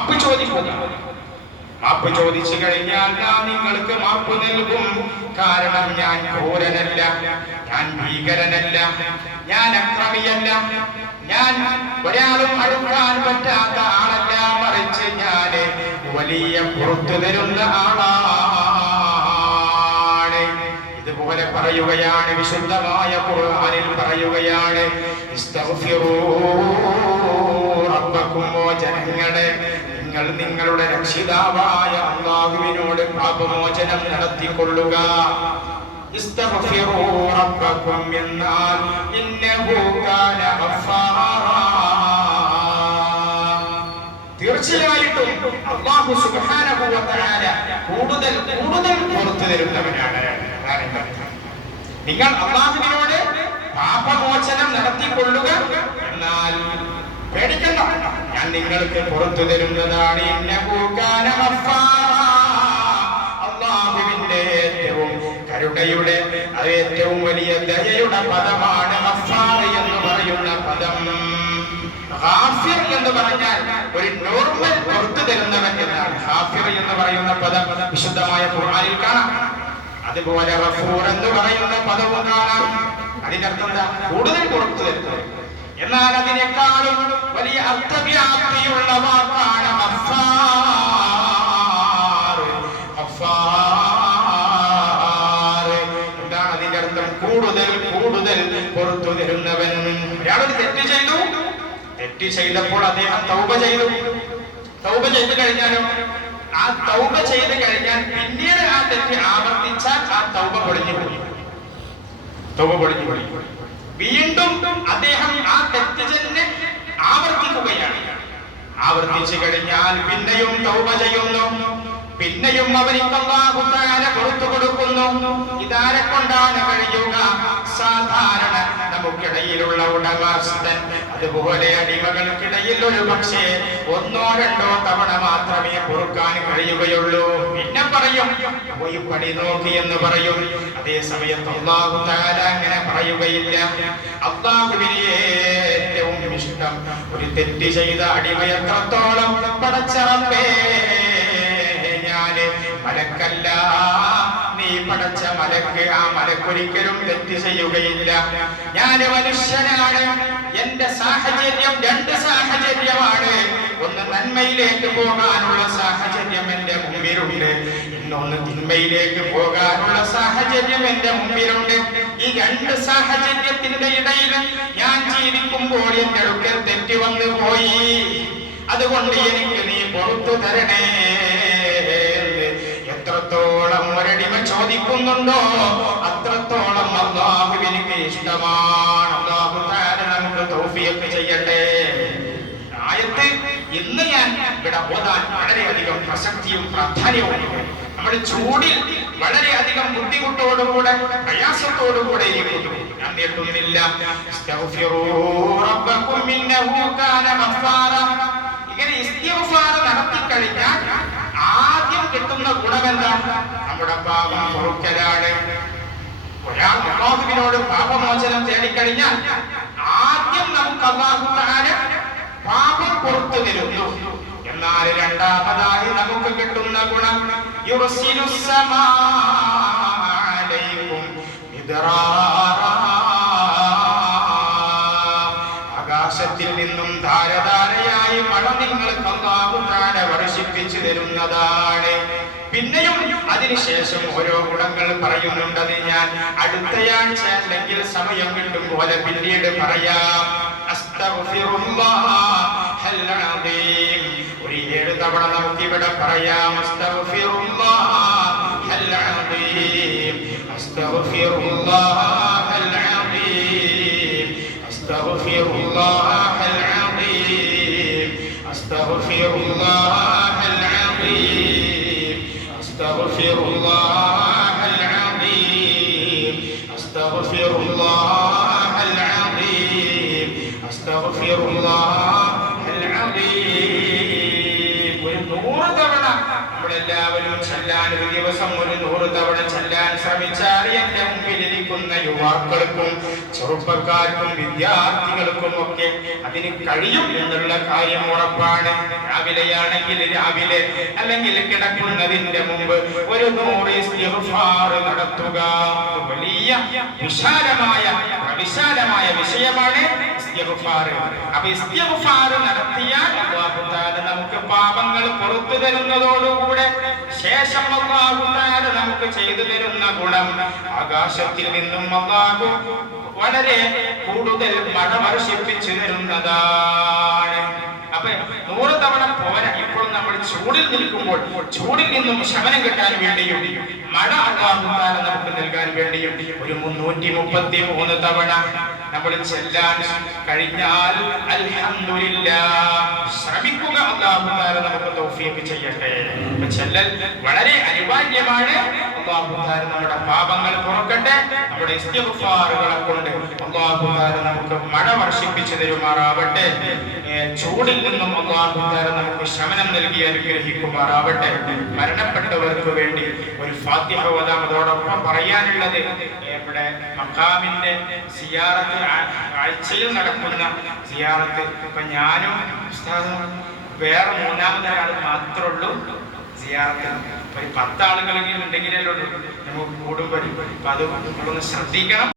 മാപ്പ് ചോദിക്കുക മാപ്പ് ചോദിച്ചു കഴിഞ്ഞാൽ ഞാൻ നിങ്ങൾക്ക് മാപ്പ് നൽകും. കാരണം ഞാൻ ക്രൂരനല്ല ഞാൻ ഭീകരനല്ല ഞാൻ അക്രമിയല്ല ഞാൻ ഒരാളും അടുക്കാൻ പറ്റാത്ത ആളല്ല മറിച്ച് ഞാൻ വലിയ പുറത്തു തരുന്ന ആളാണ്. ഇതുപോലെ പറയുകയാണ് വിശുദ്ധമായ ഖുർആനിൽ പറയുകയാണ് റബ്ബക്കും ജനങ്ങളെ നിങ്ങളുടെ രക്ഷിതാവായ അള്ളാഹുവിനോട് പാപമോചനം നടത്തിക്കൊള്ളുക. എന്നാൽ തീർച്ചയായിട്ടും അള്ളാഹു വ കൂടുതൽ കൂടുതൽ പുറത്തു തരുന്നവനാണ്. നിങ്ങൾ അള്ളാഹുവിനോട് പാപമോചനം നടത്തിക്കൊള്ളുക. എന്നാൽ പേടിക്കണ്ട. ഞാൻ നിങ്ങൾക്ക് പുറത്തു തരുന്നതാണ്. അള്ളാഹുവിന്റെ ഏറ്റവും കരുണയുടെ ഏറ്റവും വലിയ ദയയുടെ പദമാണ് എന്ന് പറയുന്ന പദം. ഹാഫിർ എന്ന് പറഞ്ഞാൽ ഒരു നോർമൽ പുറത്തു തരുന്നവൻ എന്നാണ്. എന്ന് പറയുന്ന പദം വിശുദ്ധമായ ഖുർആനിൽ കാണാം. അതുപോലെ റഫൂർ എന്ന് പറയുന്ന പദവും കാണാം. അതിന്റെ അർത്ഥം കൂടുതൽ പുറത്തു തരുന്നത് എന്നാൽ അതിനേക്കാളും വലിയ അർത്ഥവ്യാപ്തിയുള്ള വാക്കാണ്. എന്താണ് അതിന്റെ അർത്ഥം? കൂടുതൽ കൂടുതൽ പുറത്തു തരുന്നവൻ അയാളൊരു തെറ്റ് ചെയ്തു. തെറ്റ് ചെയ്തപ്പോൾ അദ്ദേഹം തൗപ ചെയ്തു. തൗപ ചെയ്തു കഴിഞ്ഞാലോ ആ തൗബ ചെയ്ത് കഴിഞ്ഞാൽ പിന്നീട് ആ തെറ്റ് ആവർത്തിച്ചാൽ ആ തൗബ പൊളിഞ്ഞു പോയി. തൗബ പൊളിഞ്ഞു പോയി. വീണ്ടും അദ്ദേഹം ആ തെറ്റ് തന്നെ ആവർത്തിക്കുകയാണ്. ആവർത്തിച്ചു കഴിഞ്ഞാൽ പിന്നെയും തൗബ ചെയ്യുന്നു. പിന്നെയും അവനിക്ക് കൊടുത്തു കൊടുക്കുന്നു. ഇതാരെ കൊണ്ടാണ് കഴിയുക സാധാരണ നമുക്കിടയിലുള്ള ഉടമസ്ഥൻ അതുപോലെ അടിമകൾക്കിടയിൽ ഒരു പക്ഷേ ഒന്നോ രണ്ടോ തവണ മാത്രമേ പൊറുക്കാൻ കഴിയുകയുള്ളൂ. പിന്നെ പറയും പോയി പണി നോക്കി എന്ന് പറയും. അതേ സമയത്ത് അള്ളാഹു തആല അങ്ങനെ പറയുകയില്ല. അള്ളാഹുവിനെ ഏറ്റവും ഇഷ്ടം ഒരു തെറ്റ് ചെയ്ത അടിമ എത്രത്തോളം പടച്ചറപ്പേ ഞാൻ മലക്കല്ല. നീ പടച്ച മലക്ക് ആ മലക്കൊരിക്കലും തെറ്റ് ചെയ്യുകയില്ല. ഞാൻ മനുഷ്യനാണ്. എന്റെ സാഹചര്യം രണ്ട് സാഹചര്യമാണ്. ഒന്ന് നന്മയിലേക്ക് പോകാനുള്ള സാഹചര്യം എന്റെ മുമ്പിലുണ്ട്. ഇന്നൊന്ന് തിന്മയിലേക്ക് പോകാനുള്ള സാഹചര്യം എന്റെ മുമ്പിലുണ്ട്. ഈ രണ്ട് സാഹചര്യത്തിന്റെ ഇടയിൽ ഞാൻ ജീവിക്കുമ്പോൾ എന്റെ അടുക്കൽ തെറ്റി വന്നു പോയി അതുകൊണ്ട് എനിക്ക് നീ പുറത്തു തരണേ. എത്രത്തോളം ഒരടിമ ചോദിക്കുന്നുണ്ടോ? അത്രത്തോളം അള്ളാഹുവിനു ഇഷ്ടമാണ്. അള്ളാഹു നമുക്ക് ചെയ്യട്ടെ. ആയത്ത് ഇന്ന് ഞാൻ ഇവിടെ ഓതാൻ വളരെയധികം പ്രസക്തിയും പ്രാധാന്യവും. നമ്മൾ ചൂടിൽ വളരെയധികം ബുദ്ധിമുട്ടോടുകൂടെ പ്രയാസത്തോടുകൂടെ ഞാൻ. ഇങ്ങനെ ഇസ്തിഗ്ഫാർ നടത്തിക്കഴിഞ്ഞാൽ ആദ്യം കിട്ടുന്ന ഗുണമെന്താ? നമ്മുടെ പാപം പൊറുക്കലാണ് ഒരാൾ അള്ളാഹുവിനോട് പാപമോചനം തേടിക്കഴിഞ്ഞാൽ ആദ്യം നമുക്ക് അള്ളാഹുദാന് പാപം പുറത്തു തരുന്നു. എന്നാൽ രണ്ടാമതായി നമുക്ക് കിട്ടുന്ന ഗുണം യുർസിലു സമാ അലൈക്കും നിങ്ങൾക്ക് അള്ളാഹു വർഷിപ്പിച്ചു തരുന്നതാണ്. പിന്നെയും അതിനുശേഷം ഓരോ ഗുണങ്ങൾ പറയുന്നുണ്ടത് ഞാൻ. അടുത്തയാഴ്ച അല്ലെങ്കിൽ സമയം കിട്ടും പോലെ പിന്നീട് പറയാം. ഒരു ഏഴ് തവണ നമുക്ക് ഇവിടെ പറയാം അസ്തഗ്ഫിറുല്ലാഹൽ. അസ്തഗ്ഫിറുല്ലാഹൽ അദീം. അസ്തഗ്ഫിറുല്ലാഹൽ അദീം. അസ്തഗ്ഫിറുല്ലാഹൽ അദീം. അസ്തഗ്ഫിറുല്ലാഹൽ അദീം. ഒരു നൂറ് തവണ നമ്മൾ നമ്മളെല്ലാവരും ചെല്ലാൻ ഒരു ദിവസം ഒരു നൂറ് തവണ ചെല്ലാൻ ശ്രമിച്ചാൽ എന്റെ മുമ്പിലിരിക്കുന്ന യുവാക്കൾക്കും ചെറുപ്പക്കാർക്കും വിദ്യാർത്ഥികൾക്കും ഒക്കെ അതിന് കഴിയും എന്നുള്ള കാര്യം ഉറപ്പാണ്. രാവിലെയാണെങ്കിൽ രാവിലെ അല്ലെങ്കിൽ കിടക്കുന്നതിന്റെ മുമ്പ് ഒരു നൂറ് നടത്തുക. വലിയ വിശാലമായ വിശാലമായ വിഷയമാണ് നടത്തിയാൽ നമുക്ക് പാപങ്ങൾ പുറത്തു തരുന്നതോടുകൂടെ ശേഷം അള്ളാഹുത്താല നമുക്ക് ചെയ്തു തരുന്ന ഗുണം ആകാശത്തിൽ നിന്നും അല്ലാഹു വളരെ കൂടുതൽ മഴ വർഷിപ്പിച്ചു തരുന്നതാണ്. അപ്പൊ നൂറ് തവണ പോരാ. ഇപ്പോൾ നമ്മൾ ചൂടിൽ നിൽക്കുമ്പോൾ ചൂടിൽ നിന്നും ശമനം കിട്ടാൻ വേണ്ടിയും മഴ അള്ളാഹുത്താല നമുക്ക് നൽകാൻ വേണ്ടിയും ഒരു മുന്നൂറ്റി മുപ്പത്തി മൂന്ന് തവണ നമ്മൾ ചെല്ലാൻ കഴിഞ്ഞാൽ ശ്രമിക്കുക അള്ളാഹുദാരെ നമുക്ക് തൗഫീഖ് ചെയ്യട്ടെ. ചെല്ലൽ വളരെ അനിവാര്യമാണ്. അള്ളാഹുദാരെ നമ്മുടെ പാപങ്ങൾ പുറക്കട്ടെ നമ്മുടെ ഇസ്തിഫാറുകളെ കൊണ്ട് അള്ളാഹുദാരെ നമുക്ക് മഴ വർഷിപ്പിച്ചു തരുമാറാവട്ടെ. ചൂടിൽ നിന്നും അള്ളാഹു നമുക്ക് ശമനം നൽകി അനുഗ്രഹിക്കുമാറാവട്ടെ. മരണപ്പെട്ടവർക്ക് വേണ്ടി ഒരു ഫാത്തിഹ അതോടൊപ്പം പറയാനുള്ളത് ഇവിടെ മക്കാമിന്റെ സിയാറത്ത് ആഴ്ചയിൽ നടക്കുന്ന സിയാറത്ത്. ഇപ്പൊ ഞാനും വേറെ മൂന്നാമതൊരാൾ മാത്രമേ ഉള്ളൂ സിയാറത്ത് ഒരു പത്താളുകളെങ്കിലും ഉണ്ടെങ്കിലേ ഉള്ളൂ. നമുക്ക് കൂടുമ്പോൾ അപ്പൊ അത് നമ്മളൊന്ന് ശ്രദ്ധിക്കണം.